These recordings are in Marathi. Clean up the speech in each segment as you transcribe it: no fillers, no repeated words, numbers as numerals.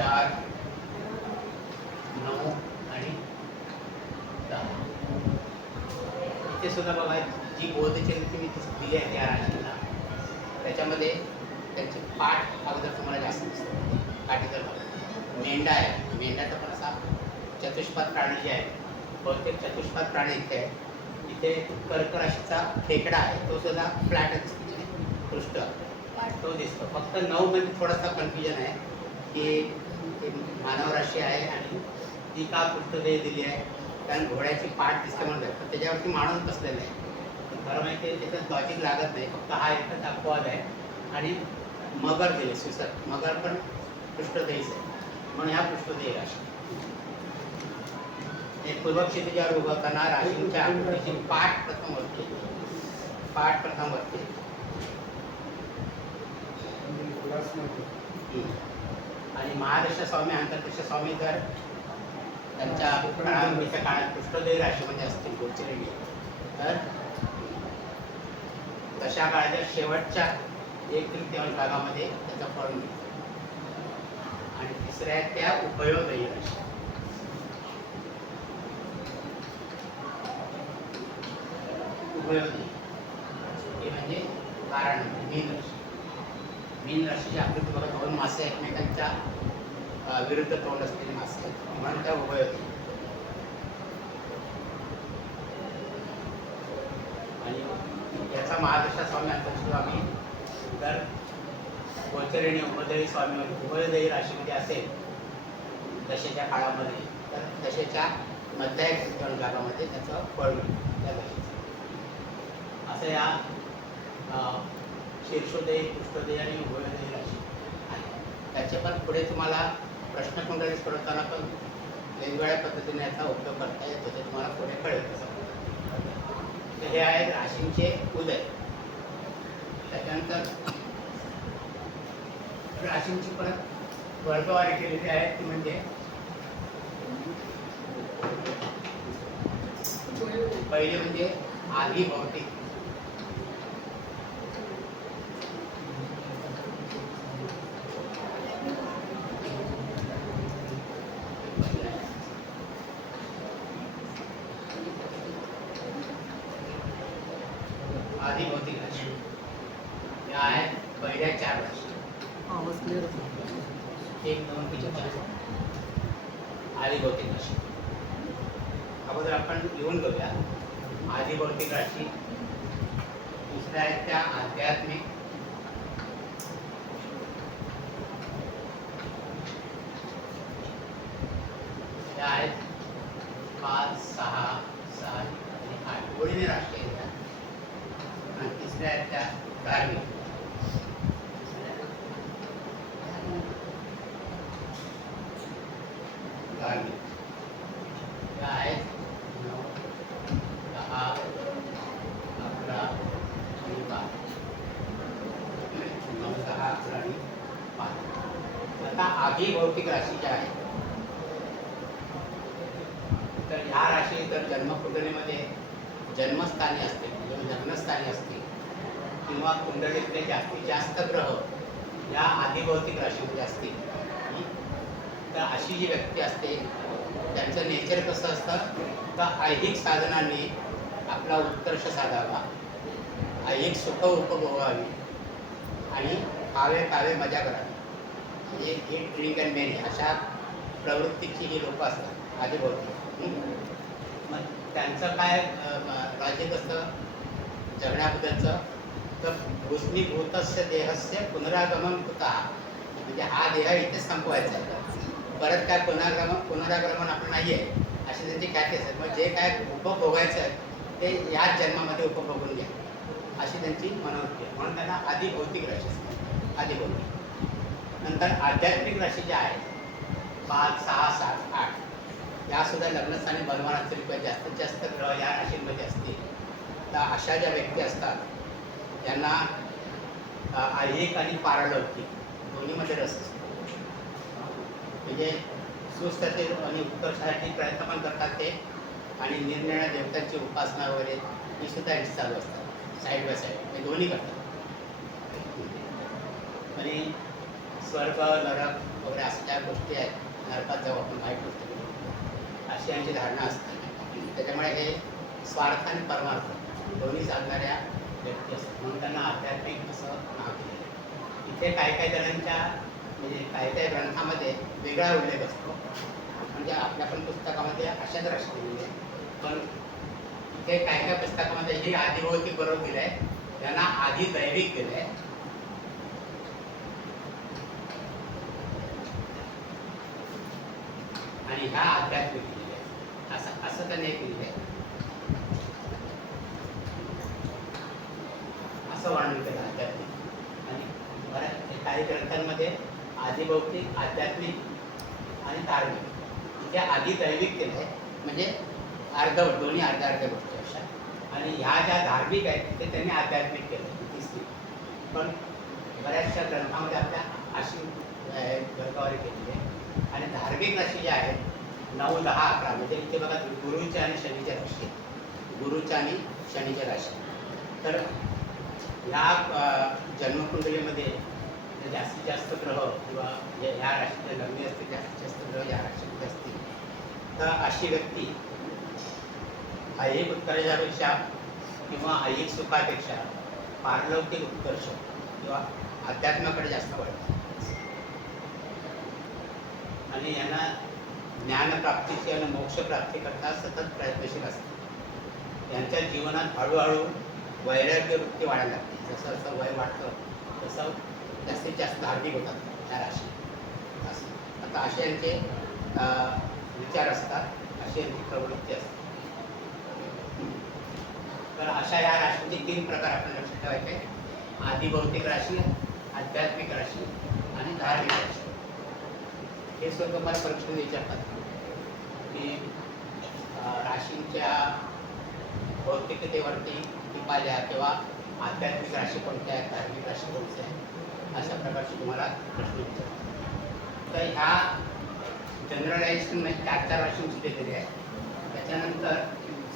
4, 9 आणि 10. इथे सुद्धा बघा जी बोधचरित्र मी दिली आहे त्या राशीला, त्याच्यामध्ये त्यांची पाठ अगोदर तुम्हाला जास्त दिसते. पाठीचा भाग मेंढा आहे. मेंढ्याचा पण असा चतुष्पाद प्राणी जे आहे, बहुतेक चतुष्पाद प्राणी इथे आहे. इथे कर्क राशीचा खेकडा आहे, तो सुद्धा फ्लॅटच दिसतो. पृष्ठ तो दिसतो. फक्त 9 मध्ये थोडासा कन्फ्युजन आहे की मानव राशी आहे आणि ती का पृष्ठदेय दिली आहे, कारण घोड्याची पाठ दिसते म्हणतात, तर त्याच्यावरती माणूस बसलेला आहे. खरं माहिती आहे त्याच्यात लॉजिक लागत नाही, फक्त हा एकच अपवाद आहे. आणि मगर दिले सुसत, मगर पण पृष्ठदेयच आहे, म्हणून ह्या पृष्ठदेय राशी. पूर्व क्षितिजावर उगवताना राशींच्या आकृतीची पाठ प्रथम वरती, पाठ प्रथम वरती. आणि महादशा स्वामी अंतर्दशा स्वामी जर त्यांच्या प्रारंभीच्या काळात पृष्ठदेय राशीमध्ये असतील गोचरेणी, तर तशा काळाच्या शेवटच्या 1/3 भागामध्ये त्याचा फळ मिळतो. आणि तिसऱ्या त्या उभयोदयी राशी. उभयोदयी हे म्हणजे कारण मीन राशी. मीन राशीची आकृती बघा, 2 मासे एकमेकांच्या विरुद्ध तोंड असलेली मासे आहेत, म्हणून त्या उभयोदयी. आणि याचा महादशा स्वामी अंतर्दशा स्वामी जर गोचरेणी उभयोदयी राशीमध्ये असेल दशेच्या काळामध्ये, तर दशेच्या मध्य भागामध्ये त्याचं फळ मिळतं त्या दशेचं. असं या शीर्षोदय, पृष्ठोदय आणि उभयोदय राशी आहे. त्याचे पण पुढे तुम्हाला प्रश्नकुंडली सोडवताना पण वेगवेगळ्या पद्धतीने याचा उपयोग करता येतो, ते तुम्हाला पुढे कळेल कसं. हे आहेत राशींचे उदय. त्याच्यानंतर राशींची परत वर्गवारी केलेली आहे, ती म्हणजे पहिले म्हणजे आधी भौतिक. आधी भौतिक राशी या आहेत पहिल्या 4 राशी. 1, 2, 3, 4 आधी भौतिक राशी. अगोदर आपण लिहून घेऊया. आधी भौतिक राशी, दुसऱ्या आहेत त्या आध्यात्मिक, त्या आहेत 5, 6, 7 आणि 8 ओळीने राशी आहेत. आणि तिसऱ्या आहेत त्या धार्मिक. धार्मिक त्या आहेत 9, 10, 11 आणि 12. 9, 10, 11 आणि 12. आता आधी भौतिक राशी ज्या आहेत, तर ह्या राशी जर जन्मकुंडलीमध्ये जन्मस्थानी असतील, म्हणजे लग्नस्थानी असतील, किंवा कुंडलीतले जास्तीत जास्त ग्रह या आधी भौतिक राशीमध्ये असतील, तर अशी जी व्यक्ती असते त्यांचं नेचर कसं असतं, तर ऐहिक साधनांनी आपला उत्कर्ष साधावा, ऐहिक सुख उपभोगावी आणि खावे खावे मजा करावी, म्हणजे ईट ड्रिंक अँड मेरी अशा प्रवृत्तीची ही लोकं असतात आधी भौतिक. मग त्यांचं काय लॉजिक असतं जगण्याबद्दलचं, तर भूष्णीभूतस्य देहस्य पुनरागमन कुतः, म्हणजे हा देह इथेच संपवायचा आहे, परत काय पुनरागमन आपलं नाही आहे, अशी त्यांची ख्याती असते. मग जे काय उपभोगायचं आहे ते याच जन्मामध्ये उपभोगून घ्या, अशी त्यांची मनोवृत्ती आहे. म्हणून त्यांना आधी भौतिक राशी असते, आधी भौतिक. नंतर आध्यात्मिक राशी ज्या आहेत 5, 6, 7, 8 यासुद्धा लग्नस्थानी बलवान असतील किंवा जास्तीत जास्त ग्रह या राशींमध्ये असतील, तर अशा ज्या व्यक्ती असतात त्यांना ऐहिक आणि पारलौकिक दोन्हीमध्ये रस असतो. म्हणजे सुस्थिती आणि उत्कर्षासाठी प्रयत्न पण करतात ते, आणि निरनिराळ्या देवतांची उपासना वगैरे ही सुद्धा यांची चालू असतात साईड बाय साईड, हे दोन्ही करतात. आणि स्वर्ग नरक वगैरे अशा ज्या गोष्टी नरकात जाऊ आपण वाईट गोष्ट करू, अशी यांची धारणा असते. त्याच्यामुळे हे स्वार्थ आणि परमार्थ दोन्ही साधणाऱ्या व्यक्ती असतात, म्हणून त्यांना आध्यात्मिक असं नाव दिलेलं आहे. इथे काही काही जणांच्या म्हणजे काही काही ग्रंथामध्ये वेगळा उल्लेख असतो, म्हणजे आपल्या पण पुस्तकामध्ये अशाच राशी दिलेली आहे, पण इथे काही काही पुस्तकामध्ये ही आदिभौतिक बरोबर दिलं आहे, त्यांना आधी दैविक दिलं आहे. आणि ह्या आध्यात्मिक दिलेले आहे, असं असं त्यांनी एक लिहिलं आहे, असं वर्णन केलं आध्यात्मिक. आणि बऱ्याच काही ग्रंथांमध्ये आदिभौतिक, आध्यात्मिक आणि धार्मिक, इथे आधी दैविक केलं आहे, म्हणजे अर्धवट, दोन्ही अर्ध्या अर्ध्या गोष्टी अशा. आणि ह्या ज्या धार्मिक आहेत ते त्यांनी आध्यात्मिक केलं तिसरी. पण बऱ्याचशा ग्रंथामध्ये आपल्या अशी वर्गावारी केलेली आहे. आणि धार्मिक राशी ज्या आहेत 9, 10, 11, म्हणजे इथे बघा गुरुच्या आणि शनीच्या राशी आहेत, गुरुच्या आणि शनीच्या राशी. तर ह्या जन्मकुंडलीमध्ये जास्तीत जास्त ग्रह किंवा ह्या राशीच्या लग्नी असतील, जास्तीत जास्त ग्रह या राशीमध्ये असतील, तर अशी व्यक्ती ऐहिक उत्कर्षापेक्षा किंवा ऐहिक सुखापेक्षा पारलौकिक उत्कर्ष किंवा अध्यात्माकडे जास्त वळतात. आणि यांना ज्ञानप्राप्तीची आणि मोक्षप्राप्ती करता सतत प्रयत्नशील असतात. यांच्या जीवनात हळूहळू वैराग्य वृत्ती वाढायला लागते. जसं जसं वय वाढतं तसं जास्तीत जास्त धार्मिक होतात ह्या राशी असं. आता असे यांचे विचार असतात, अशी यांची प्रवृत्ती असते. तर अशा ह्या राशीचे 3 प्रकार आपण लक्षात ठेवायचे: आदिभौतिक राशी, आध्यात्मिक राशी आणि धार्मिक राशी. हे सुद्धा मला परीक्षेत विचारतात की राशींच्या भौतिकतेवरती टिपाल्या किंवा आध्यात्मिक राशी कोणत्या आहेत, धार्मिक राशी कोणत्या आहेत, अशा प्रकारचे तुम्हाला प्रश्न विचारतात. तर ह्या जनरलायझेशन 4 राशींची दिलेली आहे. त्याच्यानंतर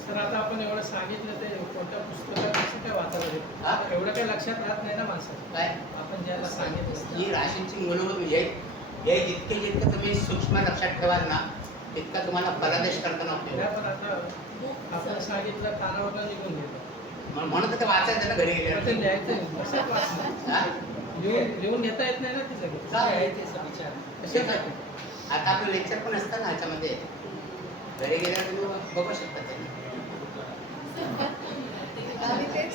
सर आता आपण एवढं सांगितलं ते कोणत्या पुस्तकात कसं काय वाचायला एवढं काही लक्षात राहत नाही ना माणसाचं. काय आपण ज्याला सांगितलं ही राशींची मूलभूत म्हणजे हे जितकं तुम्ही सूक्ष्म लक्षात ठेवाल ना, तितकं तुम्हाला फलादेश करताना उपयोग. पण आता आपण सांगितलं कानावरनं निघून गेलं, म्हणून तर ते वाचायचं ना घरी ते गेल्यावर. लिहायचं कसं वाचणार, लिहून घेता येत नाही ना ती सगळी. काय आहे ते विचार कशासाठी? आता आपलं लेक्चर पण असतं ना ह्याच्यामध्ये, घरी गेल्यावर तुम्ही बघू शकता ते.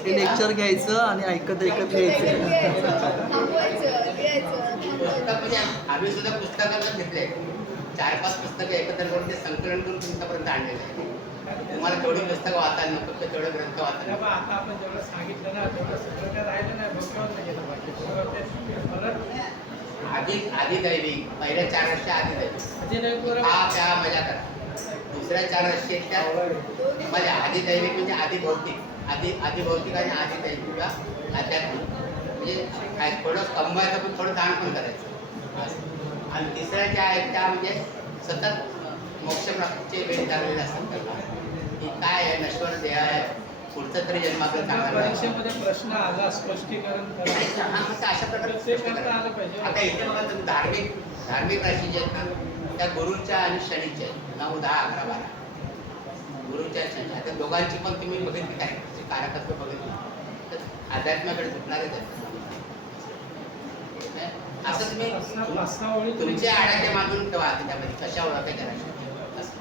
ते लेक्चर घ्यायचं आणि ऐकत ऐकत घ्यायचं. पुस्तक म्हणजे आम्ही सुद्धा पुस्तकातच घेतले 4-5 पुस्तकं एकत्र करून ते संकलन करून तुमच्यापर्यंत आणलेलं आहे. तुम्हाला तेवढी पुस्तकं वाचायला नको, तेवढे ग्रंथ वाचायला नको. आता आपण जेवढं सांगितलं ना तेवढं सगळं काय राहिलं नाही, डोक्यावर गेलं बाकी आधी दैविक, पहिल्या 4 राशी आधी दैविक, हा त्या मजा करा. दुसऱ्या 4 राशी आहेत त्या मजा. आधी दैविक म्हणजे आधी भौतिक, आधी भौतिक आणि आधी दैविक किंवा आध्यात्मिक. म्हणजे काय थोडं कमवायचं पण थोडं दान पण करायचं. आणि तिसऱ्या ज्या आहेत त्या म्हणजे सतत मोक्षप्राप्तीचे वेळ झालेले असतात त्याला, की काय आहे नश्वर देह आहे, पुढचं तरी जन्म आपलं चांगला. परीक्षेमध्ये प्रश्न आला स्पष्टीकरण करायचं. हा मग अशा प्रकारे ते करता आलं पाहिजे. आता इथे बघा तुम्ही धार्मिक राशी ज्या आहेत ना त्या गुरुच्या आणि शनीच्या आहेत. 9, 10, 11, 12 गुरुच्या आणि शनी. आता दोघांची पण तुम्ही बघितली काय कारकत्व बघितली तर अध्यात्माकडे झुकणारच आहेत. असं तुम्ही तुमच्या आडाच्या मागून ठेवा त्याच्यामध्ये कशा ओळखायच्या राशी असं.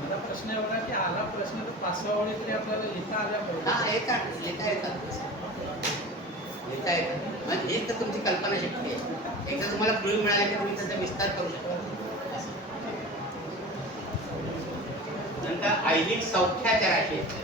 माझा प्रश्न एवढा की आला प्रश्न तर 5 ओळी तरी आपल्याला लिहिता आल्या पाहिजे. हा लिहिता येतात म्हणजे ही तर तुमची कल्पना शक्ती आहे. एकदा तुम्हाला क्लू मिळाले की तुम्ही त्याचा विस्तार करू शकता. नंतर ऐहिक सौख्याच्या राशी आहेत.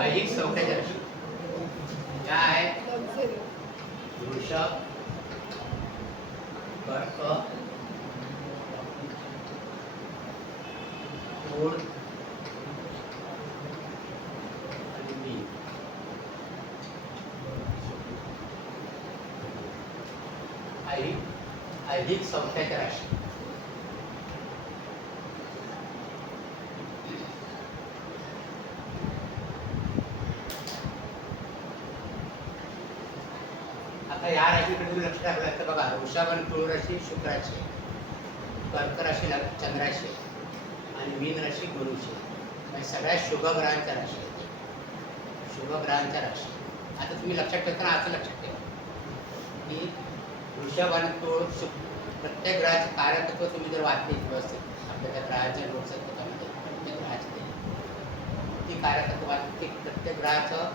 ऐहिक सौख्याच्या राशी त्या आहेत वृषभ, कर्क, मूळ आणि मीन. ऐहिक ऐहिक सौख्याच्या राशी. आता या राशीकडे तुम्ही लक्ष टाकलं तर बघा, वृषभ आणि तुळ राशी शुक्राची, कर्क राशी चंद्राशी आणि मीन राशी गुरुची. म्हणजे सगळ्या शुभग्रहांच्या राशी आहेत. शुभग्रहांच्या राशी. आता तुम्ही लक्षात ठेवताना असं लक्षात ठेवा की वृषभ आणि तुळ प्रत्येक ग्रहाचे कार्यतत्व तुम्ही जर वाचली व्यवस्थित आपल्या त्या ग्रहाच्या लोकसत्वामध्ये प्रत्येक ग्रहाचे ती कार्यतत्व वाचली, प्रत्येक ग्रहाचं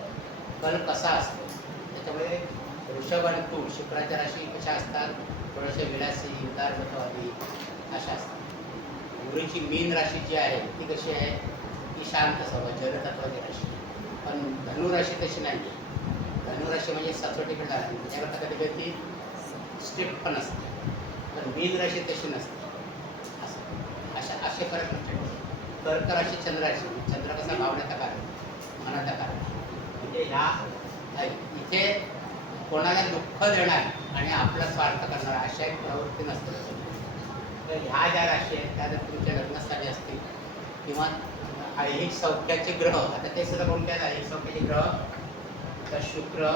कल कसा असतो. त्याच्यामध्ये वृषभ आणि तूळ शुक्राच्या राशी कशा असतात, थोडेसे विलासी उदारमतवादी अशा असतात. गुरुची मीन राशी जी आहे ती कशी आहे, ती शांत स्वभाव जलतत्वाची राशी. पण धनुराशी तशी नाही. धनुराशी म्हणजे सचोटीकडे राहते, त्याच्याकरता कधी कधी स्ट्रिक्ट पण असते. पण मीन राशी तशी नसते. असं असे फरक नसते. कर्क राशी चंद्राशी, चंद्र कसा भावनेचा कारण मनाचा कारण, म्हणजे ह्या इथे कोणाला दुःख देणार आणि आपला स्वार्थ करणार अशा एक प्रवृत्ती नसते. तर ह्या ज्या राशी आहेत त्या जर तुमच्या लग्नासाठी असतील किंवा ऐहिक सौख्याचे ग्रह, आता ते सुद्धा कोणते आहेत ऐहिक सौख्याचे ग्रह, तर शुक्र,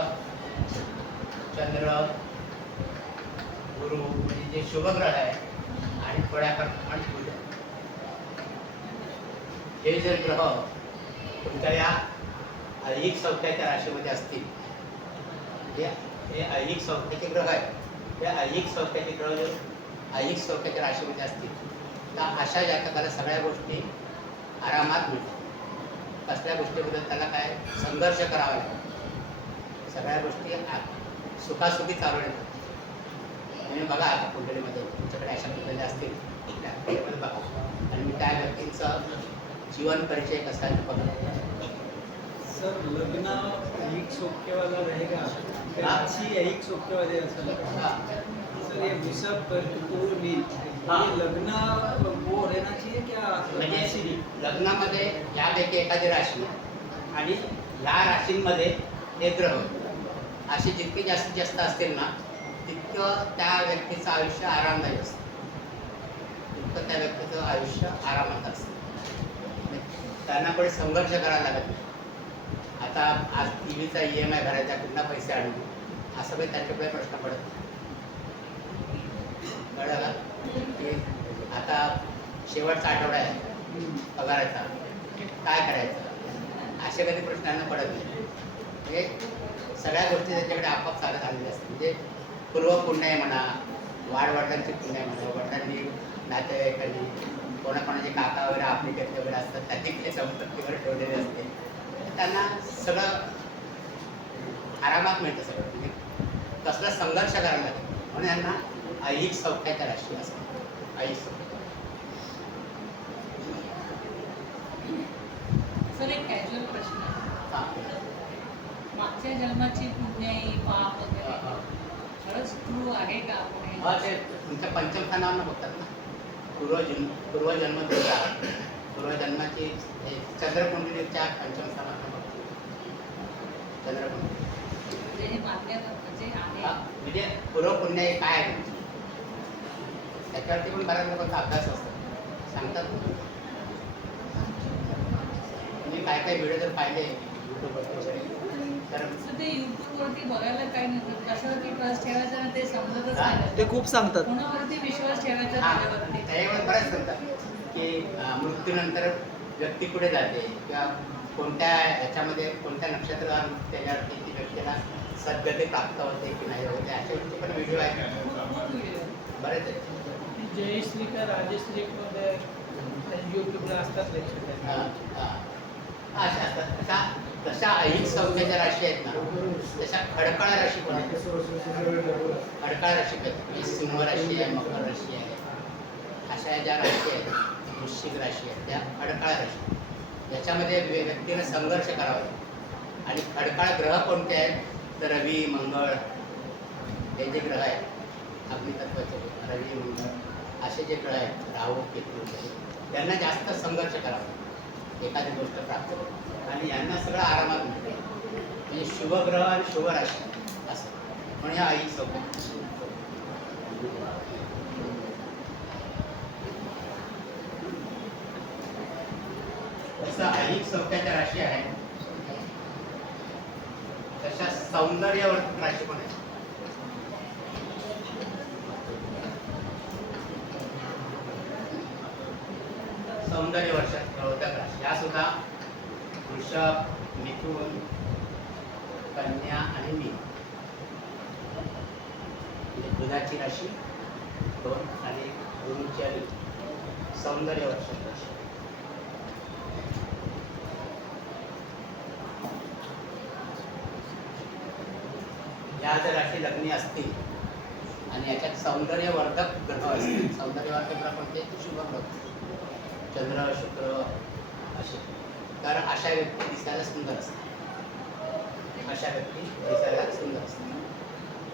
चंद्र, गुरु म्हणजे जे शुभग्रह आहे आणि थोड्याफार आणि बुध, हे जर ग्रह तुमच्या या ऐहिक सौख्याच्या राशीमध्ये असतील, हे ऐहिक सौख्याचे ग्रह आहेत, हे ऐहिक सौख्याचे ग्रह जर ऐहिक सौख्याच्या राशीमध्ये असतील तर अशा जातकाला सगळ्या गोष्टी आरामात मिळतात. कसल्या गोष्टीबद्दल त्याला काय संघर्ष करावा लागतो, सगळ्या गोष्टी सुखासुखी चालू येतात. म्हणजे बघा आता कुंडलीमध्ये तुमच्याकडे अशा कुंडली असतील त्यामध्ये बघा आणि मी त्या व्यक्तींचा जीवन परिचय कसा आहे बघा. सर लग्न ऐहिक सौख्यवाला रहेगा, राशि ऐहिक सौख्यवाले असेल. सर ये वृषभ तुळ मीन, ये लग्न वो रहना चाहिए क्या? म्हणजे लग्नामध्ये यापैकी एखादी राशी आणि ह्या राशींमध्ये हे ग्रह असे जितके जास्तीत जास्त असतील ना तितकं त्या व्यक्तीचं आयुष्य आरामदायी असतं, तितकं त्या व्यक्तीचं आयुष्य आरामात असतं. त्यांना पण संघर्ष करायला लागत नाही. आता आज टीव्हीचा EMI भरायचा, कुठला पैसे आणू, असं काही त्यांच्याकडे प्रश्न पडत नाही. कळलं का की आता शेवटचा आठवडा आहे पगाराचा, काय करायचं, असे कधी प्रश्नांना पडत नाही. म्हणजे सगळ्या गोष्टी त्यांच्याकडे आपोआप चालत आलेल्या असतात. म्हणजे पूर्वपुण्य म्हणा, वाडवडिलांची पुण्य म्हणा, वडिलांनी नातेवाईकांनी कोणाकोणाचे काका वगैरे आपली व्यक्ती वगैरे असतात त्यांनी काही संपत्तीवर ठेवलेले असते, त्यांना सगळं आरामात मिळतं. सगळं म्हणजे कसला संघर्ष करायला लागतो. म्हणून यांना ऐहिक सौख्याच्या राशी असतात. ऐहिक सौख्य. सर एक कॅज्युअल प्रश्न आहे. हां मागच्या जन्माची पुण्याई पाप वगैरे खरंच ट्रू आहे का? हां ते तुमच्या पंचमस्थानावर बघतात ना, पूर्वजन्म तुमचा पूर्वजन्माची चंद्रकुंडलीच्या पंचमस्थानावर बघतात. चंद्रकुंडली म्हणजे हे मान्यता म्हणजे आहे. म्हणजे पूर्वपुण्य काय आहे तुमची, त्याच्यावरती पण बऱ्याच लोकांचा अभ्यास असतो, सांगतात. तुम्ही काय काय व्हिडिओ जर पाहिले यूट्यूबवरती वगैरे तर असं ते युट्यूबवरती बघायला काही नसतं, कशावरती ट्रस्ट ठेवायचा ना ते समजतच नाही. ते खूप सांगतात. कोणावरती विश्वास ठेवायचा त्याच्यावरती. त्याच्यावर बऱ्याच सांगतात की मृत्यूनंतर व्यक्ती कुठे जाते किंवा कोणत्या ह्याच्यामध्ये कोणत्या नक्षत्रावर त्याच्यावरती ती व्यक्तीला सद्गती प्राप्त होते की नाही होते, अशा गोष्टी पण व्हिडिओ आहेत बरेच आहेत. जयश्री का राजश्रीमध्ये यूट्यूबला असतात लेक्चर. अशा असतात. तशा ऐहिक सौख्याच्या राशी आहेत ना, तशा खडकाळ राशी पण आहेत. खडकाळ राशी म्हणजे सिंह राशी आहे, मकर राशी आहे, अशा ज्या राशी आहेत, वृश्चिक राशी आहेत, त्या खडकाळ राशी. याच्यामध्ये व्यक्तीने संघर्ष करावा लागतो. आणि खडकाळ ग्रह कोणते आहेत तर रवी, मंगळ हे जे ग्रह आहेत अग्नितत्वाचे, रवी, मंगळ असे जे ग्रह आहेत, राहू, केतू, त्यांना जास्त संघर्ष करावा लागतो एखादी गोष्ट प्राप्त होते. आणि यांना सगळं आरामात मिळते. म्हणजे शुभग्रह आणि शुभ राशी असं म्हणून ह्या ऐहिक सौख्य. जसं ऐहिक सौख्याच्या राशी आहे तशा सौंदर्यवर्धक राशी पण आहे. सौंदर्यवर्धक राशी या सुद्धा वृषभ, मिथुन, कन्या आणि मीन. बुधाची राशी 2 आणि गुरूची सौंदर्यवर्धक राशी. या जर राशी लग्नी असतील आणि याच्यात सौंदर्यवर्धक ग्रह असतील, सौंदर्यवर्धक ग्रह म्हणजे शुभ ग्रह, चंद्र, शुक्र असे, तर अशा व्यक्ती दिसायला सुंदर असतात. अशा व्यक्ती दिसायला सुंदर असतात.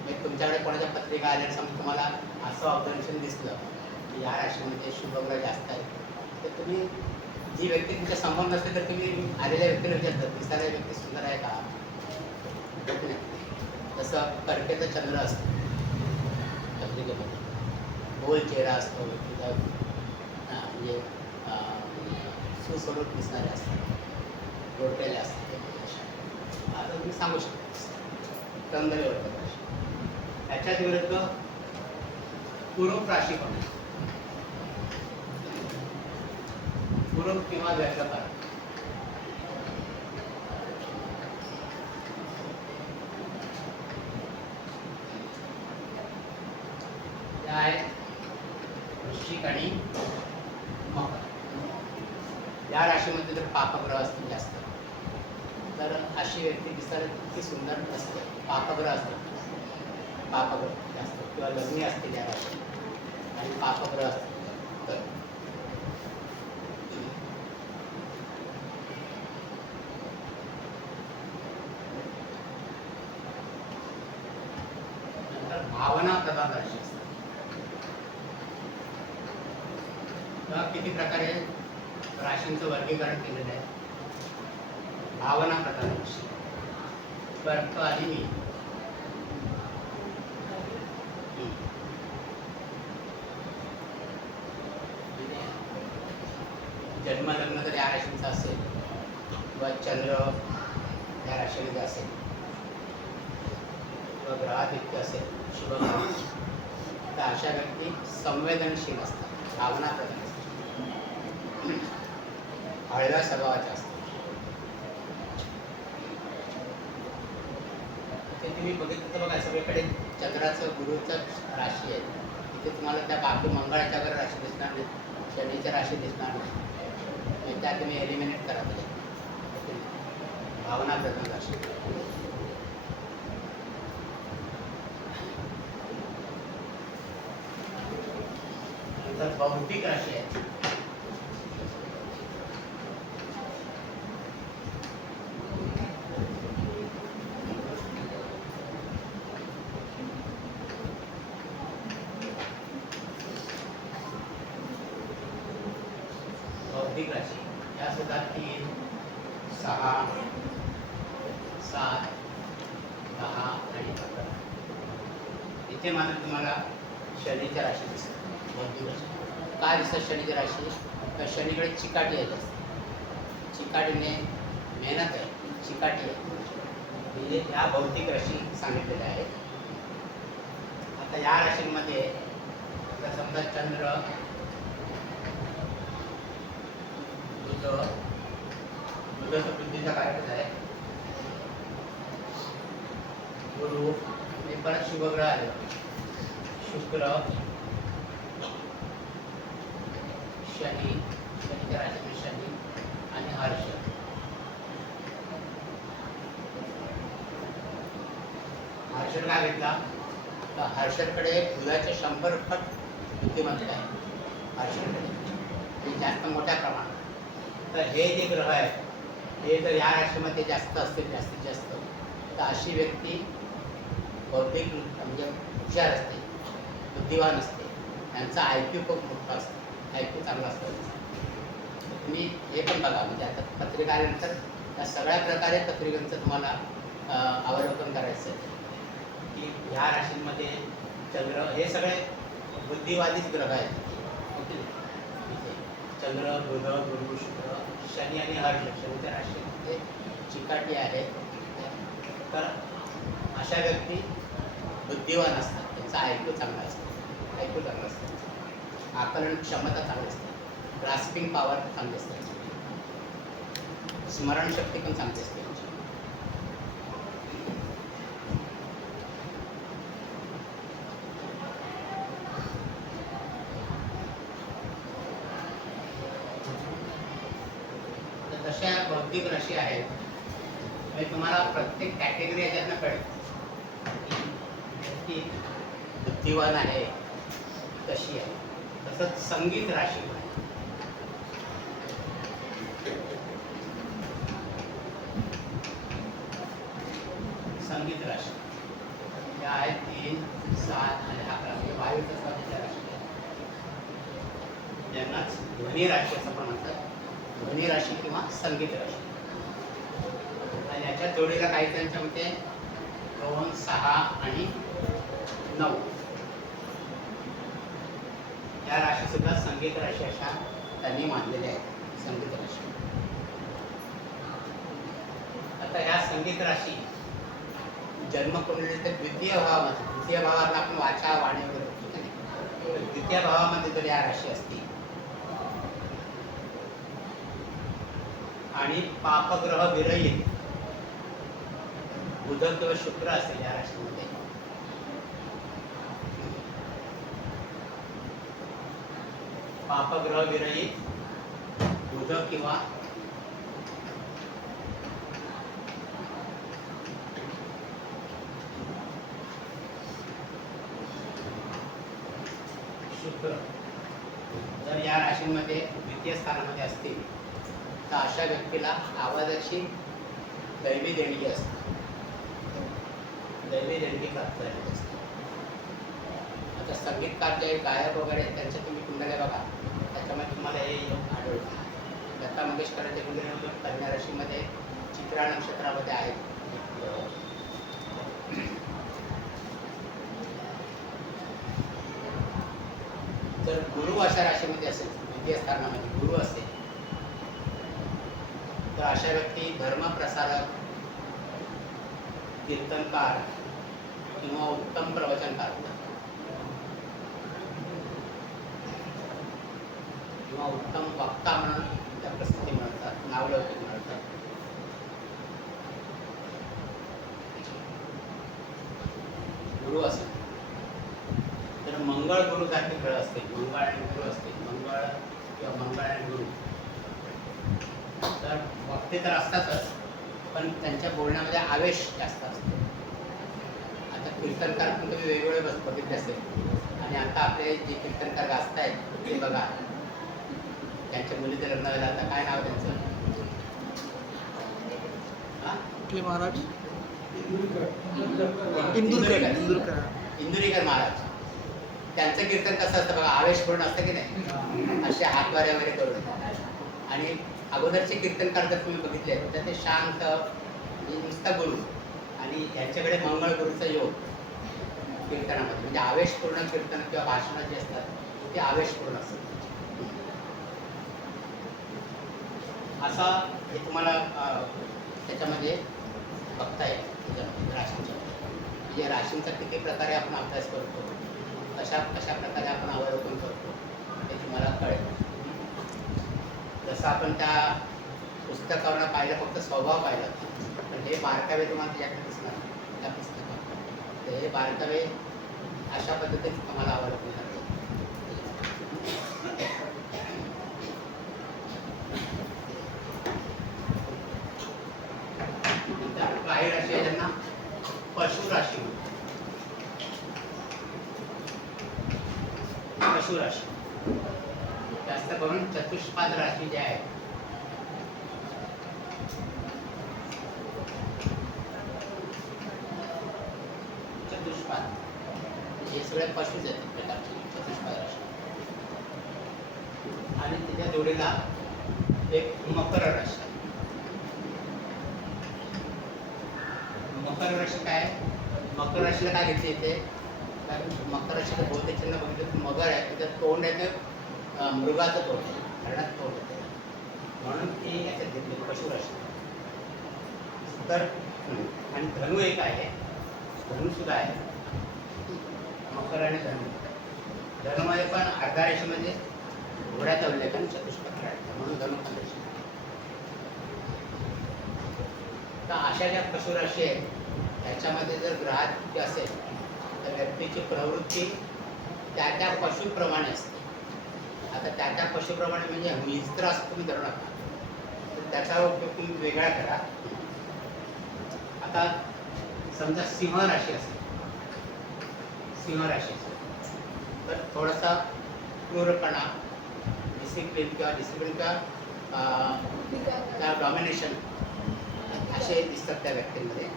एक तुमच्याकडे कोणाच्या पत्रिका आल्या समजा तुम्हाला असं ऑब्झर्वेशन दिसलं की या राशीमध्ये शुभग्रह जास्त आहे, तर तुम्ही जी व्यक्ती तुमच्या समोर नसते तर तुम्ही आलेल्या व्यक्तीला विचारतात दिसायला व्यक्ती सुंदर आहे का. तसं कर्केचा चंद्र असतो पत्रिकेमध्ये, गोल चेहरा असतो व्यक्तीचा, म्हणजे सुस्वरूप दिसणारे असतात, गोडलेले असतात, आता तुम्ही सांगू शकता सौंदर्यवर्धक राशी. त्याच्याच विरुद्ध कुरूप राशी पण, कुरूप किंवा व्यर्थकार. आहे वृश्चिक आणि मकर. या राशीमध्ये जर पापग्रह असतील जास्त तर अशी व्यक्ती दिसायला किती सुंदर नसते. पापग्रह असतात, पापग्रह जास्त किंवा लग्नी असतील या राशी आणि पापग्रह असतील तर नंतर भावना प्रधान राशी असतात. किती प्रकारे राशींचं वर्गीकरण केलेलं आहे. भावना प्रधान राशी, कर्क आणि मीन. जन्मलग्न जर या राशींचा असेल किंवा चंद्र या राशीमध्ये असेल किंवा ग्रहाधित्य असेल शुभ ग्रह, तर अशा व्यक्ती संवेदनशील असतात, भावना प्रधान असतात, हळव्या स्वभावाच्या असतात. ते तुम्ही बघितलं तर बघा सगळीकडे चंद्राचं गुरुचं राशी आहे, तिथे तुम्हाला त्या बाकी मंगळाच्या वगैरे राशी दिसणार नाही, शनीच्या राशी दिसणार नाही, त्या तुम्ही एलिमिनेट करा पाहिजे. भावना प्रधान राशी. नंतर बौद्धिक राशी आहे. बौद्धिक राशी या सुद्धा 3, 6, 7, 10 आणि 11. इथे मात्र तुम्हाला शनीच्या राशी दिसतात. बौद्धिक राशी काय दिसतात शनीच्या राशी, तर शनीकडे चिकाटी आहे जास्त, चिकाटीने मेहनत आहे, चिकाटी आहे, म्हणजे ह्या बौद्धिक राशी सांगितलेल्या आहेत. आता या राशींमध्ये जर समजा चंद्र, बुधाचा बुद्धीचा कारक आहे, गुरु आणि परत शुभग्रह आले, शुक्र, शनी, शनीच्या राशीमध्ये शनी आणि हर्ष. हर्षद काय घेतला तर हर्षदकडे बुधाचे 100 पट बुद्धिमत्ता आहे. हर्षदकडे जास्त मोठ्या प्रमाणात. तर हे जे ग्रह आहेत हे जर या राशीमध्ये जास्त असतील जास्तीत जास्त, तर अशी व्यक्ती बौद्धिक म्हणजे हुशार असते, बुद्धिवान असते, त्यांचा IQ खूप मोठा असतो, IQ चांगला असतो. तुम्ही हे पण बघा, म्हणजे आता पत्रिका आल्यानंतर या सगळ्या प्रकारे पत्रिकांचं तुम्हाला अवलोकन करायचं आहे की ह्या राशींमध्ये चंद्र, हे सगळे बुद्धिवादीच ग्रह आहेत. ओके. इथे चंद्र, बुध, गुरु, शुक्र, शनी आणि हर्ष शनीच्या राशीमध्ये चिकाटी आहेत. तर अशा व्यक्ती बुद्धिवान असतात, त्यांचा ऐकू चांगला असतो, ऐकू चांगलं असतं, आकलन क्षमता चांगली असते, ग्रास्पिंग पॉवर चांगली असते, स्मरणशक्ती पण चांगली असते त्यांची. तर तशा बौद्धिक राशी आहेत. म्हणजे तुम्हाला प्रत्येक कॅटेगरी याच्यातनं कळेल की बुद्धिवान आहे कशी आहे. तसंच संगीत राशी पण आहे. संगीत राशी या आहेत 3, 7 आणि 11 म्हणजे वायू तत्वाच्या राशी आहेत. ज्यांनाच ध्वनी राशी असं पण म्हणतात. ध्वनी राशी किंवा संगीत राशी. आणि याच्या जोडीला काही त्यांच्यामध्ये 2, 6 आणि 9 या राशी सुद्धा संगीत राशी अशा त्यांनी मानलेल्या आहेत. संगीत राशी. आता ह्या संगीत राशी जन्मकुंडलीच्या द्वितीय भावामध्ये, द्वितीय भावाला आपण वाचा वाणी वगैरे बोलतो नाही, द्वितीय भावामध्ये जर या राशी असतील आणि पापग्रह विरहित बुध किंवा शुक्र असेल या राशीमध्ये, पापग्रह विरहित बुध किंवा शुक्र जर या राशींमध्ये द्वितीय स्थानामध्ये असतील तर अशा व्यक्तीला आवाजाची दैवी देणगी असते. दैवी देणगी प्राप्त झालेली असते. आता संगीतकार जे गायक वगैरे त्यांच्या तुम्ही कुंडल्या बघा, त्याच्यामध्ये तुम्हाला हे योग आढळतं. लता मंगेशकरांच्या कुंडलीमध्ये कन्या राशीमध्ये चित्रा नक्षत्रामध्ये आहेत. जर गुरु अशा राशीमध्ये असेल, द्वितीय स्थानामध्ये गुरु असेल, तर अशा व्यक्ती धर्मप्रसारक, कीर्तनकार किंवा उत्तम प्रवचनकार किंवा उत्तम वक्ता म्हणून त्या प्रसिद्धी मिळतात, नावलौकिक मिळतात. गुरु असेल तर मंगळ गुरु सारखे ग्रह असतील, मंगळ आणि गुरु असतील, मंगळ किंवा मंगळ आणि गुरु, तर वक्ते तर असतातच पण त्यांच्या बोलण्यामध्ये आवेश जास्त असतो. आता कीर्तनकार पण तुम्ही वेगवेगळे बघितले असेल आणि आता आपले जे कीर्तनकार गाजत आहेत ते बघा, त्यांच्या मुलीचं लग्न झालं. आता काय नाव त्यांचं? महाराज इंदुरीकर महाराज. त्यांचं कीर्तन कसं असतं बघा, आवेशपूर्ण असतं की नाही, असे हातवारे वगैरे करून. आणि अगोदरचे कीर्तनकार जर तुम्ही बघितले तर ते शांत नुसता गुरु, आणि यांच्याकडे मंगळ गुरुचा योग कीर्तनामध्ये, म्हणजे आवेशपूर्ण कीर्तन किंवा भाषणं जी असतात ते आवेशपूर्ण असतात. असा हे तुम्हाला त्याच्यामध्ये बघता येईल. त्याच्यामध्ये राशींच्या म्हणजे राशींचा किती प्रकारे आपण अभ्यास करतो, कशा प्रकारे आपण अवलोकन करतो ते तुम्हाला कळेल. जसं आपण त्या पुस्तकावर पाहिलं फक्त स्वभाव पाहिला, पण हे बारकावे तुम्हाला त्याच्याकडे दिसणार त्या पुस्तकात. तर हे बारकावे अशा पद्धतीने तुम्हाला अवलोकन करतो. काही राशी आहे ज्यांना पशु राशी म्हणतात. पशु राशी जास्त करून चतुष्पाद राशी ज्या आहेत, चतुष्पाद हे सगळे पशुच आहेत प्रकारचे चतुष्पाद राशी. आणि त्याच्या जोडीला एक मकर राशी. मकर राशी काय? मकर राशीला काय घेतले इथे? कारण मकर राशीचं बहुतेक चिन्ह बघितलं तोंड आहे ते मृगाचं तोंड आहे, हरणाचं तोंड आहे, म्हणून ती याच्यात घेतली पशुराशी. तर आणि धनु एक आहे, धनु सुद्धा आहे, मकर आणि धनु. धनुमध्ये पण अर्धा रेषे म्हणजे घोड्याचा उल्लेख आणि चतुष्पथ राहतो, म्हणून धनु पण रेषा. तर अशा ज्या पशुराशी आहेत त्याच्यामध्ये जर ग्रहाची असेल तर व्यक्तीची प्रवृत्ती त्या त्या पशुप्रमाणे असते. आता त्या त्या पशुप्रमाणे म्हणजे मित्र असं तुम्ही धरू नका, तर त्याचा उपयोग तुम्ही वेगळा करा. आता समजा सिंह राशी असेल, सिंह राशी तर थोडासा क्रूरपणा, डिसिप्लिन किंवा डॉमिनेशन असे दिसतात त्या व्यक्तींमध्ये.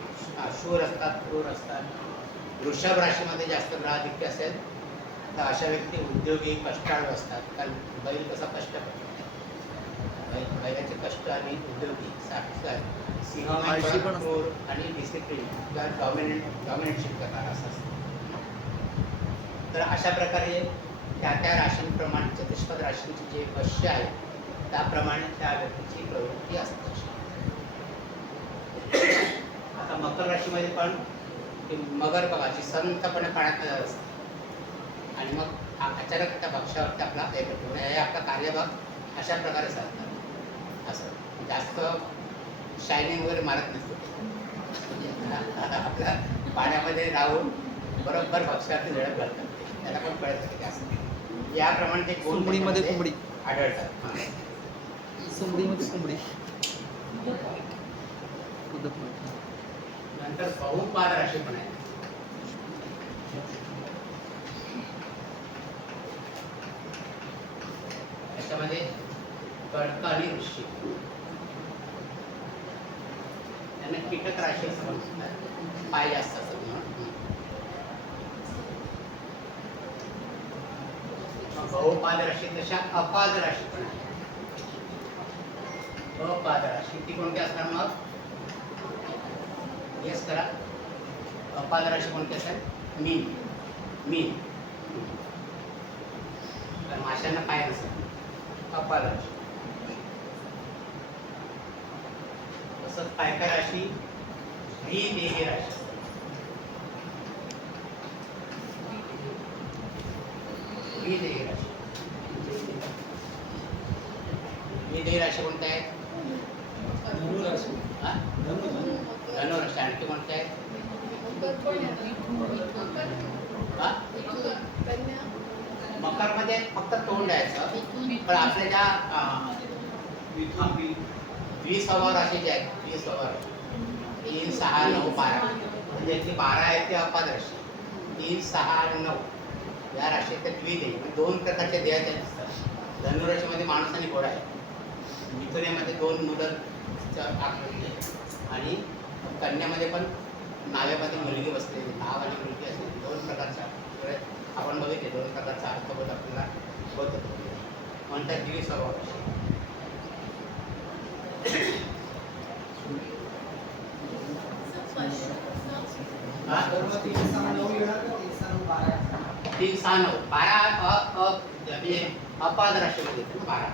शूर असतात, क्रूर असतात. वृषभ राशीमध्ये जास्त ग्रहाधिक्य असेल तर अशा व्यक्ती उद्योगी, कष्टाळू असतात. कारण बैल कसा कष्ट करतो, बैलाचे कष्ट आणि उद्योगी सारखं. सिंह म्हणजे क्रूर आणि डिसिप्लिन किंवा डॉमिनेटशिप करणारा असं असतं. तर अशा प्रकारे त्या त्या राशींप्रमाणे चतुष्पद राशींची जे वश्य आहे त्याप्रमाणे त्या व्यक्तीची प्रवृत्ती असते. आता मकर राशीमध्ये पण ते मगर बघा जी संतपणे पाण्यात असते आणि मग अचानक त्या भक्ष्यावरती आपला हे करतो, हे आपला कार्यभाग अशा प्रकारे चालतात. असं जास्त शायनिंग वगैरे मारत नसतो, आपल्या पाण्यामध्ये राहून बरोबर भक्ष्यावरती झडप घालतात. त्याला पण कळत नाही असं. याप्रमाणे ते कोंबडीमध्ये कोंबडी आढळतात. कोंबडीमध्ये कोंबडी. नंतर बहुपाद राशी पण आहे. त्याच्यामध्ये कर्क आणि वृश्चिक, त्यांना कीटक राशी असं म्हणतात, पाय जास्त असतात म्हणून. बहुपाद राशी तशा अपाद राशी पण आहे. अपाद राशी ती कोणती असणार मग? येस करा. अपाद राशी कोणती असेल? मीन. मीन. तर माशांना पाय नसेल, अपाद राशी. तसंच पायका राशी द्विदेही राशी. द्विदेही राशी. द्विदेही राशी कोणत्या आहेत? धनुराशी. हा? धनुराशी. आणखी कोणत्या आहेत? हा? मकरमध्ये फक्त तोंड द्यायचं, पण आपल्या ज्या द्विस्वभाव राशी ज्या आहेत, द्विस्वभाव 3, 6, 9, 12 म्हणजे जी 12 आहे ते अपाद राशी. 3, 6 आणि 9 या राशी ते द्विदेही, म्हणजे 2 प्रकारच्या देहाच्या दिसतात. धनुराशीमध्ये माणूस आणि घोडा आहे, मिथुनेमध्ये 2 मुलं आकृती आहे, आणि कन्यामध्ये पण नाव्यामध्ये मुलगी बसलेली, नाव आणि मुलगी असलेली 2 प्रकारच्या आपण बघितले. 2 प्रकारचा अर्थबोध आपल्याला होत म्हणतात द्विस्वभाव राशी. 3, 6, 9, 12 म्हणजे अपाद राशीमध्ये 12.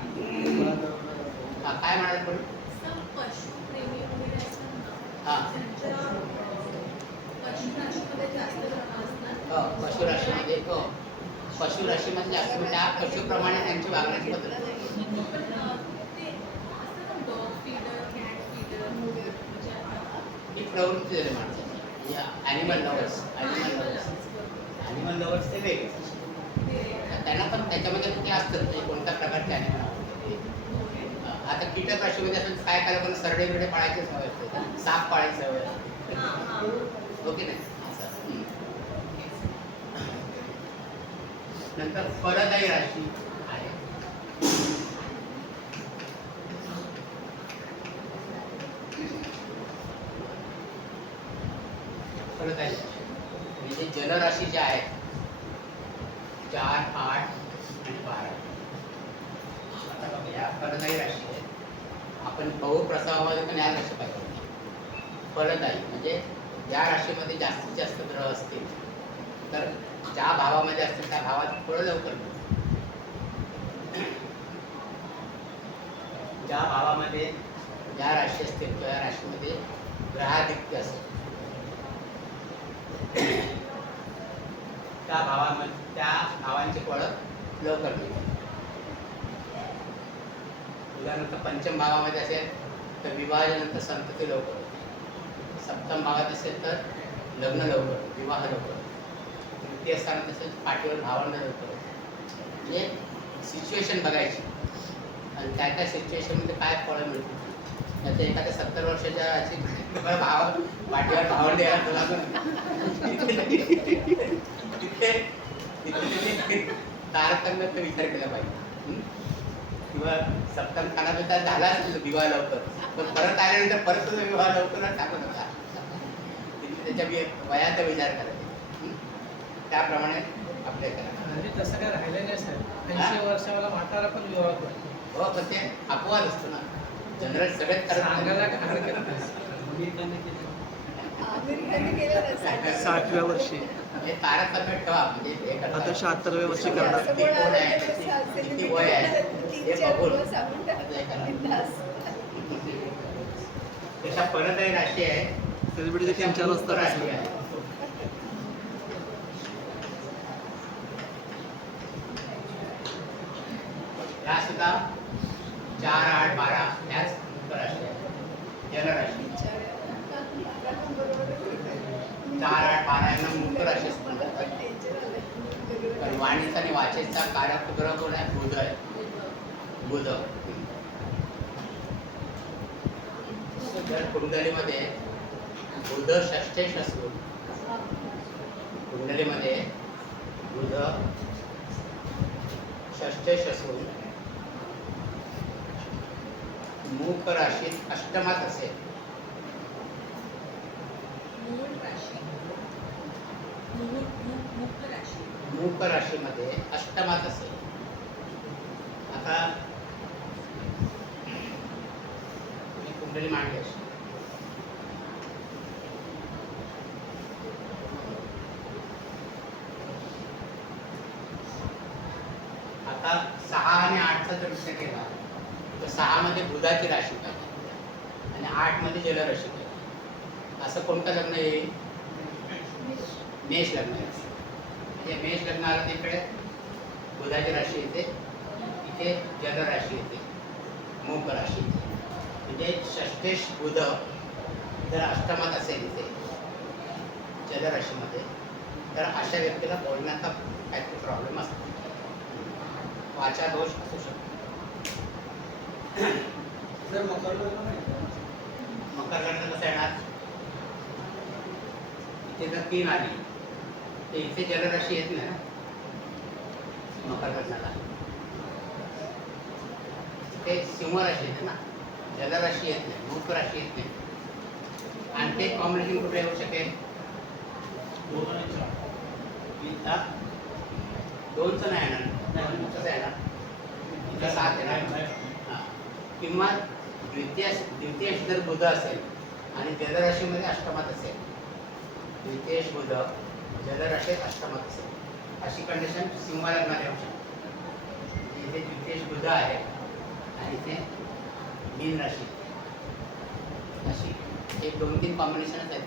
काय म्हणाल पण? पशुराशीमध्ये पशुराशीमध्ये जास्त म्हणजे त्या पशुप्रमाणे त्यांची वागण्याची पद्धत आहे. ही प्रवृत्ती झाली माणसाची. ॲनिमल लवर्स ते वेगळे. त्यांना पण त्याच्यामध्ये ते असतं म्हणजे कोणत्या प्रकारचे ॲनिमल आवडतं. आता कीटक राशीमध्ये असं काय करायला पण सरडे बिरडे पाळायची सवय असते, साप पाळायची सवय असते, ओके नाही असं. नंतर फलदायी राशी आहे. फलदायी राशी म्हणजे जलराशी ज्या आहेत 4, 8 आणि 12. आता बघा या फलदायी राशी आहेत. आपण बहुप्रसवामध्ये पण या राशी पाहिजे. फलदायी म्हणजे या राशीमध्ये जास्तीत जास्त ग्रह असतील तर ज्या भावामध्ये असतील त्या भावात फळं लवकर मिळतात. ज्या भावामध्ये ज्या राशी असतील त्या राशीमध्ये ग्रहाधिक्य असेल त्या भावांची ओळख लवकर मिळते. उदाहरणार्थ पंचम भावामध्ये असेल तर विवाहानंतर संतती लवकर होते. सप्तम भावात असेल तर लग्न लवकर, विवाह लवकर. तृतीय स्थानात असेल पाठीवर भावंड लवकर होते. म्हणजे सिच्युएशन बघायची आणि काय काय सिच्युएशनमध्ये काय फळं मिळतील. त्याचं एखाद्या 70 वर्षाच्या पाठीवर भावंड यायला तुला तिथे तारतम्याचा विचार केला पाहिजे. किंवा सप्तम स्थानात झाला असेल विवाह लवकर, पण परत आल्यानंतर परत तुझा विवाह लवकर टाकत होता. त्याच्या वयाचा विचार करायचा. त्याप्रमाणे आपल्या करा. म्हणजे तसं काय राहिलं नाही सर. 80 वर्षाला म्हातारा पण विवाह करतो. हो, पण ते अपवाद असतो ना. जनरल सगळ्यात करत सांगायला काय हरकत नाही. अमेरिकेने केलं ना 60व्या वर्षी हे तारतम्य ठेवा. म्हणजे हे करता. आता 76व्या वर्षी करणार. किती कोण आहे, किती वय आहे हे बघून सांगून हे करा. टाकलं. त्याच्या परत आहे राशी आहे. सेलिब्रिटी 3-4 मुक्त राशी वाजता आहे. या सुद्धा 4, 8, 12 याच मुक्त राशी आहे. जलराशी 4, 8, 12 यांना मुक्त राशी असते. पण वाणीचा आणि वाचेचा कारक ग्रह कोण आहे? बुध आहे. बुध. जर कुंडलीमध्ये बुध षष्ठेश असून कुंडलीमध्ये बुध षष्ठेश असून मूक राशीत अष्टमात असेल. मूक राशीमध्ये अष्टमात असेल. आता मी कुंडली मांडली अशी. आता 6 आणि 8चा जर विचार केला तर 6 मध्ये बुधाची राशी पाहिजे आणि 8 मध्ये जलराशी पाहिजे. असं कोणतं लग्न येईल? मेष लग्न आहे. म्हणजे मेष लग्न आलं तिकडे बुधाची राशी येते, इथे जलराशी येते, मूक राशी येते. म्हणजे षष्ठेश बुध जर अष्टमात असेल इथे जलराशीमध्ये तर अशा व्यक्तीला बोलण्याचा काहीतरी प्रॉब्लेम असतो. वाचा दोष असू शकतो. जर मकर लग्न नाही मकर लग्न कसं येणार? इथे जर 3 आली तर इथे जलराशी येत नाही ना मकर लग्नाला. ते सिंह राशी येते ना, जलराशी येत नाही, मूक राशी येत नाही. आणि ते कॉम्बिनेशन कुठे येऊ शकेल? 2चं नाही येणार. कसं येणार? इथं 7 येणार. हां. किंवा द्वितीय जर बुध असेल आणि जलराशीमध्ये अष्टमात असेल, द्वितीय बुध जलराशीत अष्टमात असेल, अशी कंडिशन सिंह लग्नाला येऊ शकते. इथे द्वितीय बुध आहे आणि इथे मीन राशी. अशी 1-2-3 कॉम्बिनेशनच आहेत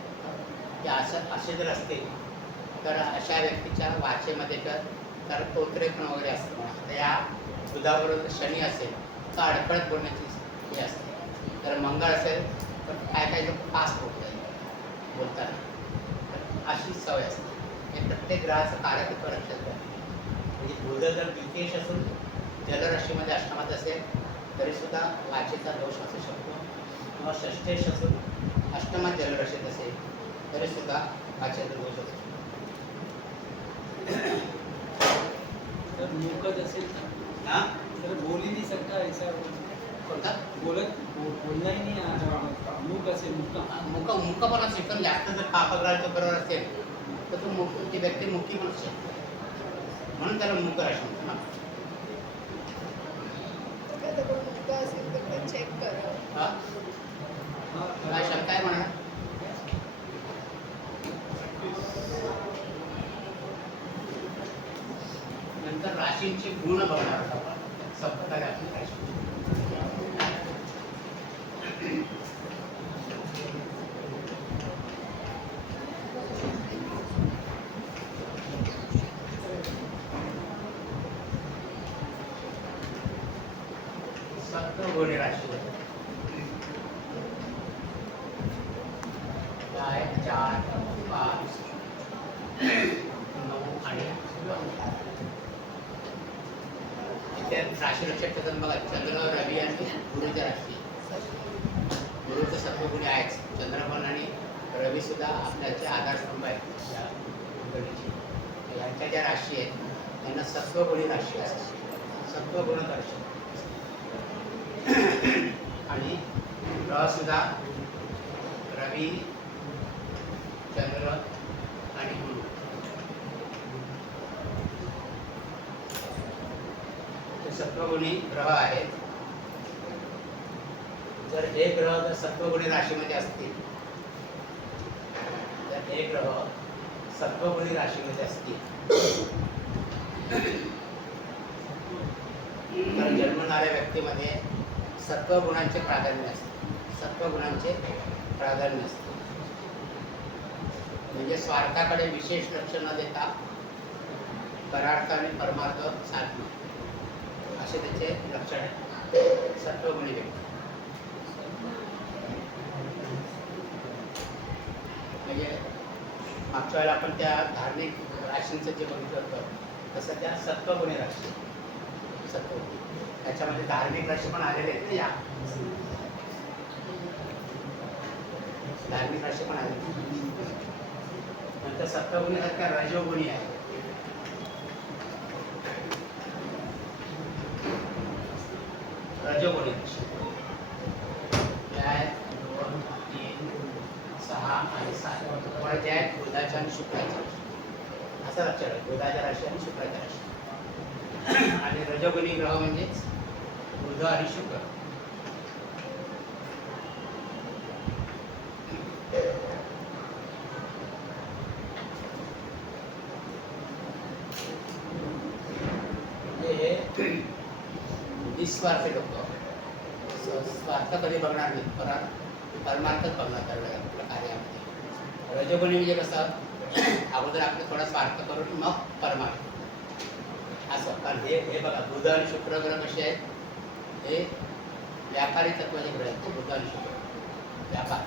की असे जर असतील तर अशा व्यक्तीच्या वाचेमध्ये तर तोत्रेपण वगैरे असतं. तर या बुधाबरोबर शनी असेल तर अडकळत बोलण्याची हे असते. तर मंगळ असेल तर काय काय लोक फास्ट बोलतात बोलताना. तर अशी सवय असते. हे प्रत्येक ग्रहाचं कारकत्व लक्षात घ्या. म्हणजे बुध जर द्वितीय असून जलराशीमध्ये अष्टमात असेल तरीसुद्धा वाचेचा दोष असू शकतो. किंवा षष्ठेश असून अष्टमात जलराशीत असेल तरीसुद्धा वाचेचा दोष असू शकतो. तर मूकच असेल हां तर बोल ही नहीं सकता ऐसा कोणता? बोलना ही नहीं आ रहा. मूक असेल मुका पण असेल. पण जास्त जर पापग्रहाचं बरोबर असेल तर तो मुक ती व्यक्ती मुक्ती पण असू शकते. म्हणून त्याला मुक राशी म्हणतो ना. असेल तर ते चेक करा. हा काय शब्द आहे म्हणा. नंतर राशींची गुण बघणार आहोत आपण. सप्तकाला आपली राशी सप्तगुणी राशी काय 4, 5, 9 आणि 10. इथे राशी लक्षात ठेवतात बघा. चंद्र, रवी आणि गुरुच्या राशी. गुरुचं सत्वगुणी आहेच. चंद्रपण आणि रवी सुद्धा आपल्याचे आधारस्तंभ आहेत या कुंडलीचे. यांच्या ज्या राशी आहेत त्यांना सत्वगुणी राशी असते. सत्वगुण राशी आणि ग्रह सुद्धा रवी, चंद्र आणि गुरु. हे सत्वगुणी ग्रह आहेत. जर हे ग्रह जर सत्वगुणी राशीमध्ये असतील, तर हे ग्रह सत्वगुणी राशीमध्ये असतील तर जन्मणाऱ्या व्यक्तीमध्ये सत्वगुणांचे प्राधान्य असते. सत्वगुणांचे प्राधान्य असते. म्हणजे स्वार्थाकडे विशेष लक्ष न देता परार्थ आणि परमार्थ साधणे असे त्याचे लक्षण आहे. सत्वगुणी व्यक्ती म्हणजे मागच्या वेळेला आपण त्या धार्मिक राशींचं जे बघितलं होतं तसं त्या सत्वगुणी राशी. सत्वगुणी त्याच्यामध्ये धार्मिक राशी पण आलेले आहेत ना. या धार्मिक राशी पण आलेली. नंतर सत्वगुणी सारख्या रजोगुणी आहे. रजोगुणी राशी त्या आहेत 2, 3, 6 आणि 7. पण त्या आहेत बुधाच्या आणि शुक्राच्या राशी. असं लक्षात आहे. बुधाच्या राशी आणि शुक्राच्या राशी. आणि रजोगुणी ग्रह म्हणजेच बुध आणि शुक्र. हे निस्वार्थी लोक. स्वार्थ कधी बघणार नाही. परमार्थच बघणार त्या आपल्या कार्यामध्ये. रजोगुणी म्हणजे कसं अगोदर आपलं थोडा स्वार्थ करून मग परमार्थ असं. कारण हे बघा बुध आणि शुक्र ग्रह कसे आहेत. हे व्यापारी तत्वाचे ग्रह आहेत. बुध आणि शुक्र व्यापार.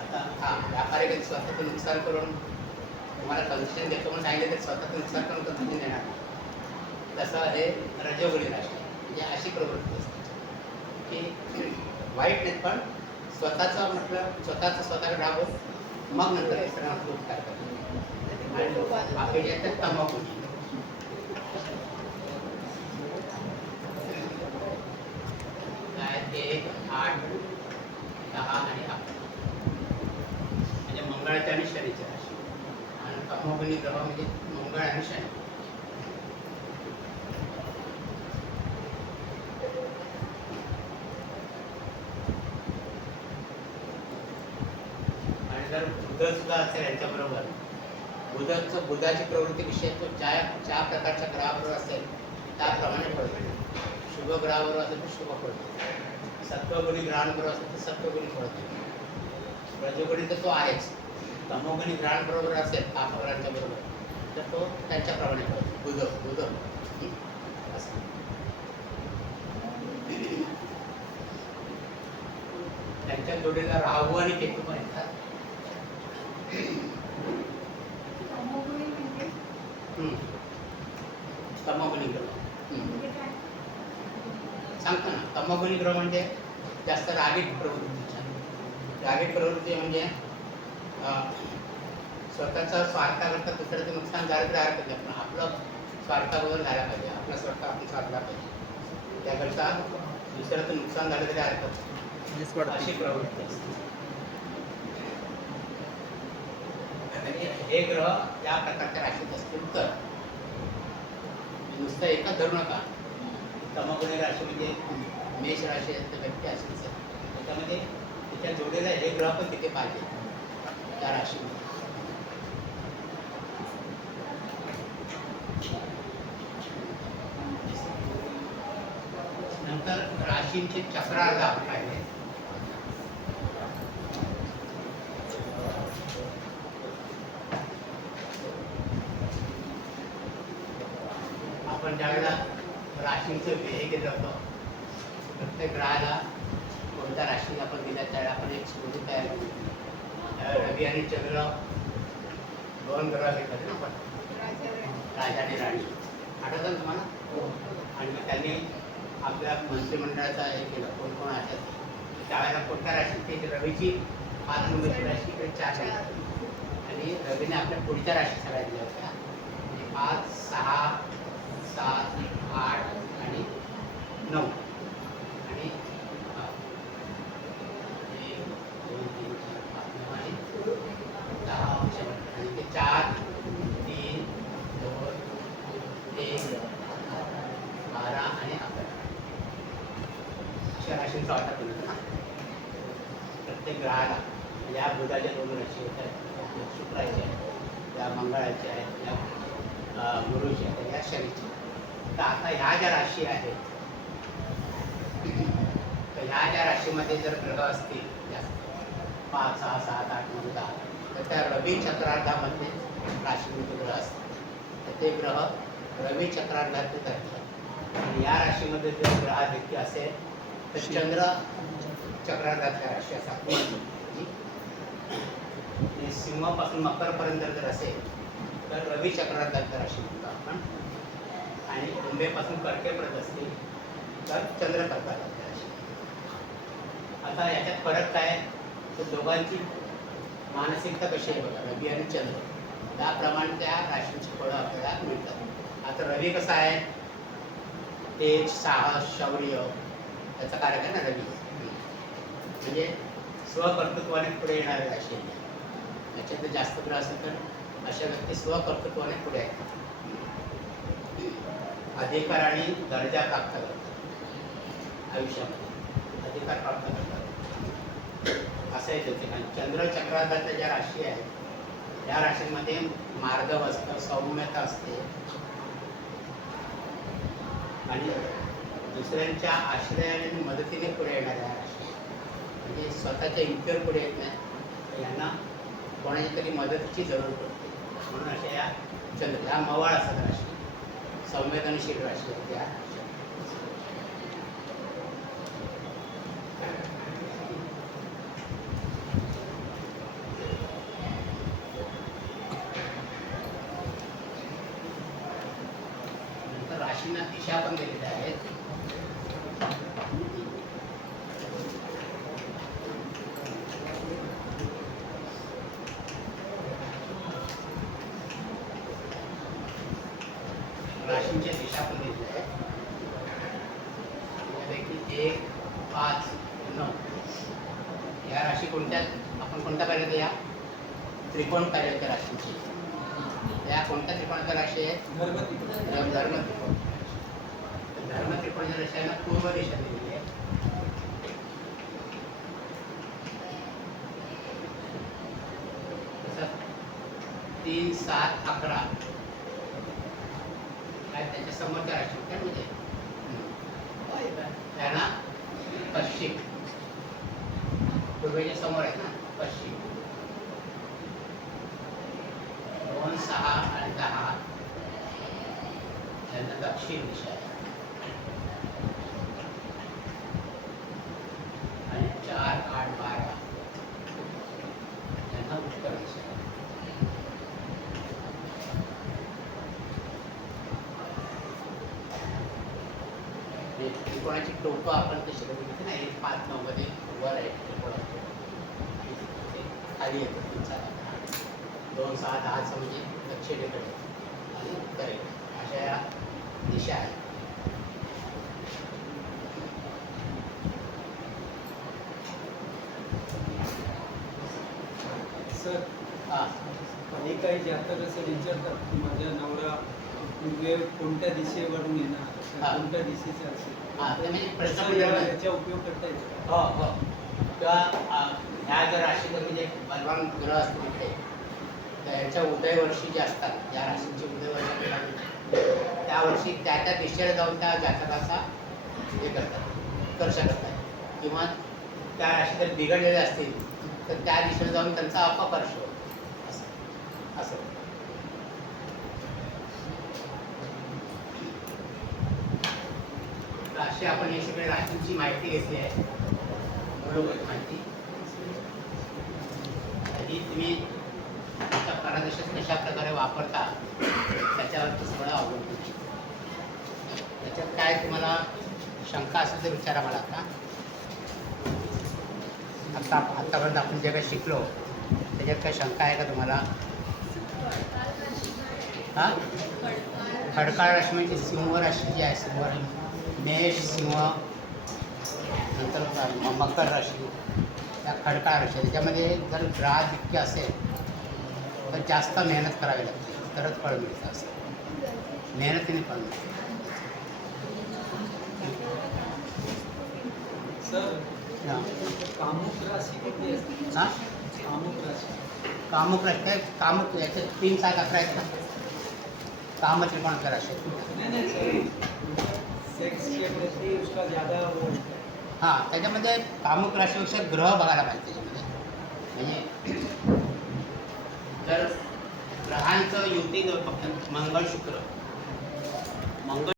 आता व्यापारी कधी स्वतःचं नुकसान करून तुम्हाला कन्सेशन देतो म्हणून सांगितलं तर स्वतःचं नुकसान करून कन्सेशन देणार. तसं हे रजोगुणी राशी म्हणजे अशी प्रवृत्ती असते की वाईट नाही पण स्वतःचं म्हटलं स्वतःकडे राहावं मग नंतर हे सगळं उपकार करतो. आणि बाकी जे आहेत तमोगुणी. काय 1, 8, 10 आणि 11 म्हणजे मंगळाच्या आणि शनीच्या राशी. आणि तमोगुणी ग्रह म्हणजे मंगळ आणि शनी. आणि जर बुध सुद्धा असेल यांच्याबरोबर बुधाची प्रवृत्ती विषय तो ज्या प्रकारच्या ग्रहाबरोबर असेल त्याप्रमाणे पडतो. शुभ ग्रहाबरोबर असेल तर शुभ पडतो. सत्वगुणी ग्रहांबरोबर असेल तर सत्वगुणी पडतो. रजोगुणी तर तो आहेच. तमोगुणी ग्रहांबरोबर असेल पापग्रहांच्या बरोबर तर तो त्यांच्याप्रमाणे पडतो. बुध असं. त्यांच्या जोडीला राहू आणि केतू पण येतात. तमोगुणी ग्रह सांगतो ना. तमोगुणी ग्रह म्हणजे जास्त रागीट प्रवृत्तीच्या. रागीट प्रवृत्ती म्हणजे स्वतःचा स्वार्थाकरता दुसऱ्याचं नुकसान झालं तरी हरकत नाही. पण आपलं स्वार्थाबरोबर झाला पाहिजे. आपला स्वार्थ आपण साधला पाहिजे. त्याकरता दुसऱ्याचं नुकसान झालं तरी हरकत नाही अशी प्रवृत्ती असते. आणि हे ग्रह या प्रकारच्या राशीत असतील तर नुसतं एकच धरू नका. तमोगुणी राशी म्हणजे मेष राशी असते व्यक्ती असेल सर त्याच्यामध्ये त्याच्या जोडीला हे ग्रह पण तिथे पाहिजे त्या राशीमध्ये. नंतर राशींचे चक्रार्थ आपण पाहिले. आपण ज्यावेळेला राशींचं ध्येय केलं होतं प्रत्येक ग्रहाला कोणत्या राशीला आपण दिल्या त्यावेळेला आपण एक स्टोरी तयार केली. त्यावेळेला रवी आणि चंद्र 2 ग्रह घेतले ना आपण, राजा आणि राणी. आठवतं ना तुम्हाला? आणि मग त्यांनी आपल्या मंत्रिमंडळाचा हे केलं कोण कोण आहेत त्यावेळेला कोणत्या राशीत ते रवीची 5 नंबरची राशी इकडे 4 आणि रवीने आपल्या पुढच्या राशी सगळ्या दिल्या होत्या म्हणजे 5, 6, 7, 8 आणि 9 आणि 1, 2, 3, 4, 5, 9 आणि 10 आणि ते 4, 3, 2, 1, 12 आणि 11 अशा राशींचा वाटा केला होता ना प्रत्येक ग्रहाला. या बुधाच्या 2 राशी होत्या, या शुक्राच्या आहेत, या मंगळाच्या आहेत, या गुरुच्या आहेत, या शनीच्या. तर आता ह्या ज्या राशी आहेत तर ह्या ज्या राशीमध्ये जर ग्रह असतील जास्त 5, 6, 7, 8, 9, 10 तर त्या रवी चक्रार्धामध्ये राशीमध्ये ग्रह असतात. तर ते ग्रह रवी चक्रार्धात धरतात. आणि या राशीमध्ये जर ग्रहाधिक्य असेल तर चंद्र चक्रार्धातल्या राशी असतात. आणि सिंहापासून मकरपर्यंत जर असेल तर रवी चक्रार्धातल्या राशी म्हणतो आपण. आणि कुंभेपासून कर्केपर्यंत असतील तर चंद्र कर्काटकातल्या राशी. आता याच्यात फरक काय तर दोघांची मानसिकता कशी आहे बघा, रवी आणि चंद्र त्याप्रमाणे त्या राशींची फळं आपल्याला मिळतात. आता रवी कसा आहे तेज, साहस, शौर्य त्याचा कारक आहे ना रवी. म्हणजे स्वकर्तृत्वाने पुढे येणारे राशी आहे. याच्यात जास्त ग्रह असेल तर अशा व्यक्ती स्वकर्तृत्वाने पुढे आहेत. अधिकार आणि दर्जा प्राप्त करतात आयुष्यामध्ये, अधिकार प्राप्त करतात असं आहे त्याचे. कारण चंद्र चक्रार्धातल्या ज्या राशी आहेत या राशींमध्ये मार्गव असतं, सौम्यता असते आणि दुसऱ्यांच्या आश्रयाने आणि मदतीने पुढे येणाऱ्या राशी म्हणजे स्वतःच्या इतर पुढे येत नाही तर यांना कोणाची तरी मदतीची जरूर पडते. म्हणून अशा या चंद्र ह्या मवाळ असतात राशी, संवेदनशील राशी आहेत त्या. नंतर राशींना दिशा पण दिलेल्या आहेत. राशींच्या दिशा पण दिलेल्या आहेत. त्यापैकी 1, 5, 9 या राशी कोणत्या आपण कोणत्या पाहिल्या या त्रिकोण पाहिल्या त्या राशींची. त्या कोणत्या त्रिकोणाच्या राशी आहेत? धर्म त्रिकोण. धर्म त्रिकोणाच्या राशींना पूर्व दिशा दिलेली आहे. तसं 3, 7, 11 काय त्याच्या समोरच्या राशी काय म्हणजे त्यांना पश्चिम पूर्वेच्या समोर आहेत ना पश्चिम. 2, 6 आणि 10 त्यांना दक्षिण दिशा आहे. आणि 4, 8, 12 त्यांना उत्तर दिशा आहे. त्रिकोणाची टोकं आपण तशी बघितली ना 1, 5, 9 मध्ये वर आहे त्रिकोणाचं खाली येतं 3, 4, 8, 2, 6, 10 म्हणजे दक्षिणेकडे आणि उत्तरेकडे अशा या दिशा आहेत. सर हां हे काही जातक असं विचारतात की माझा नवरा पूर्वे कोणत्या दिशेवरून येणार, हा. कोणत्या दिशेचा असेल. हां ते म्हणजे प्रश्न तसं विचारला. याचा उपयोग करता येतो का? हो हो किंवा ह्या जर राशीमध्ये म्हणजे बलवान ग्रह असतील इकडे तर यांच्या उदयवर्षी जे असतात ज्या राशींची उदयवर्षी त्या वर्षी त्या त्या दिशेला जाऊन त्या जातकाचा हे करतात कर्ष करतात. किंवा त्या राशी जर बिघडलेल्या असतील तर त्या दिशेला जाऊन त्यांचा अपकर्ष होतो असं असं. अशी आपण ही सगळी राशींची माहिती घेतली आहे, मूलभूत माहिती. ही तुम्ही तुमच्या करादशात कशा प्रकारे वापरता त्याच्यावरती सगळं अवलंबून आहे. त्याच्यात काय तुम्हाला शंका असेल तर विचारा मला. आतापर्यंत आपण जे काही शिकलो त्याच्यात काही शंका आहे का तुम्हाला? हां, खडकाळ राशी म्हणजे सिंह राशी जी आहे, सिंह मेष, सिंह, नंतर मकर राशी, त्या खडकाळ राशी. त्याच्यामध्ये जर ग्रहाधिक्य असेल तर जास्त मेहनत करावी लागते, तरच फळ मिळतं. असं मेहनतीने फळ मिळतं. सर हां कामुक राशी कुठली असते? हां, कामुक राशी कामुक राशी काय? कामुक याचे 3 7 11 आहेत ना, काम त्रिकोणाच्या राशी. नहीं सर, सेक्स के प्रति उसका ज़्यादा वो होता है. हां, त्याच्यामध्ये कामुक राशीपेक्षा ग्रह बघायला पाहिजे त्याच्यामध्ये. म्हणजे जर ग्रहांचं युती मंगळ शुक्र, मंगळ